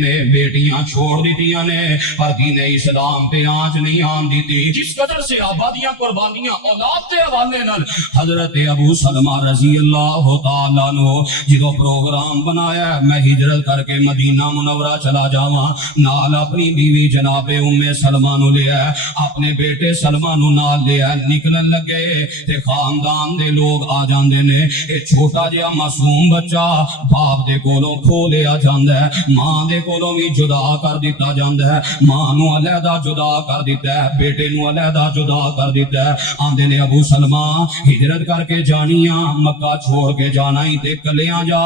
نے بیٹیاں چھوڑ دیتیاں نے پر دین اسلام پہ آنچ نہیں آن دیتی. جس قدر سے آبادیاں قربانیاں اولاد کے حوالے نال حضرت ابو سلمہ رضی اللہ تعالیٰ عنہ جدو پروگرام بنایا میں ہجرت کر کے مدینہ منورہ چلا جاواں نال اپنی بیوی جناب ام سلمہ نو لیا اپنے بیٹے سلمہ نو نال لیا نکلن لگے تے خاندان دے لوگ آ جاندے نے اے چھوٹا جہا معصوم بچہ باپ دے کولوں کھو لیا جاندا ہے ماں دے کولوں بھی جدا کر دیتا جاندا ہے ماں نو علیحدہ جدا کر دیتا ہے بیٹے نو علیحدہ جدا کر دیتا ہے. آندے نے ابو سلمہ ہجرت کر کے جانیاں مکہ چھوڑ کے جانا ہی تے کلیاں جا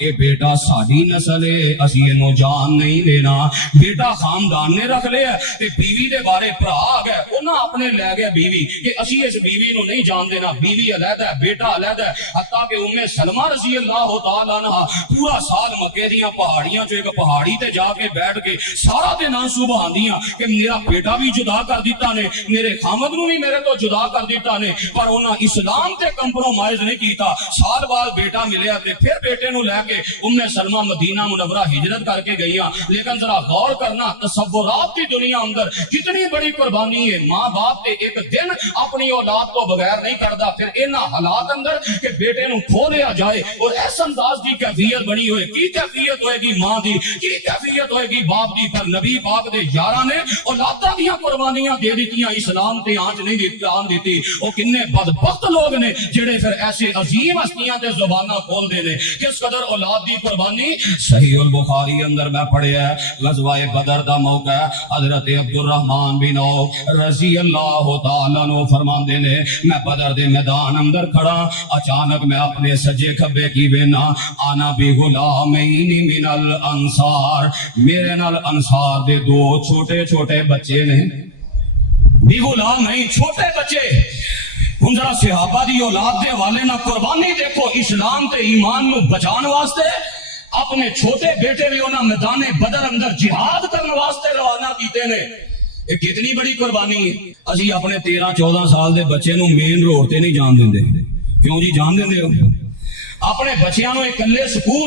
اے بیٹا ساڈی نسل ہے اسی اینو جان نہیں دینا. بیٹا خاندان نے رکھ لیا تے بیوی دے بارے بھرا آ گئے انہاں اپنے لے گئے بیوی کہ اسی اس بیوی نو نہیں جان دینا بیوی علیحدہ ہے بیٹا علیحدہ ہے. حتیٰ کہ ام سلمہ رضی اللہ تعالیٰ عنہ پورا سال مکے دیاں پہاڑیاں جو ایک پہاڑی تے جا کے بیٹھ کے سارا دن آنسو بہاندیاں کہ میرا بیٹا بھی جدا کر دیتا نے میرے خامد نو بھی میرے تو جدا کر دیتا نے پر انہاں اسلام تے کمپرومائز نہیں کیتا. سال بعد بیٹا ملیا تے پھر بیٹے نو لے کے ام سلمہ مدینہ منورہ ہجرت کر کے گئیاں. لیکن ذرا غور کرنا تصورات کی دنیا اندر کتنی بڑی قربانی ہے. ماں باپ تے ایک دن اپنی اولاد کو بغیر نہیں کردا پھر انہاں حالات اندر کہ بیٹے نو کھو لیا جائے اور ایسا انداز دی کیفیت بنی ہوئے کی کیفیت ہوئے گی ماں دی کی کیفیت ہوئے گی باپ دی. پر نبی پاک دے یاراں نے اولاداں دیاں قربانیاں دے دیتیاں اسلام تے آنچ نہیں دیتی. او کنے بدبخت لوگ نے جڑے پھر ایسے عظیم ہستیاں تے زباناں کھول دے نے کس قدر اولاد دی قربانی. صحیح البخاری اندر میں پڑھیا ہے غزوہ بدر دا موقع ہے حضرت عبد الرحمن بن عوف رضی اللہ تعالیٰ عنہ فرماندے نے میں بدر دے میدان اندر کھڑا اچانک میں اپنے سجے کھبے کی وینا آنا بھی غلامین من الانصار میرے نال انصار دے دو چھوٹے چھوٹے بچے نے بھی غلام نہیں چھوٹے بچے. ہن ذرا صحابہ دی اولاد دے حوالے نہ قربانی دیکھو اسلام تے ایمان نو بچان واسطے اپنے چھوٹے بیٹے بھی انہاں میدان بدر اندر جہاد کرنے واسطے روانہ کیتے نے. یہ کتنی بڑی قربانی ہے. اسی اپنے 13-14 سال دے بچے نو مین روڈ تے نہیں جان دیندے. کیوں جی جان دیندے ہو؟ اپنے بچیاں نو اکلے سکول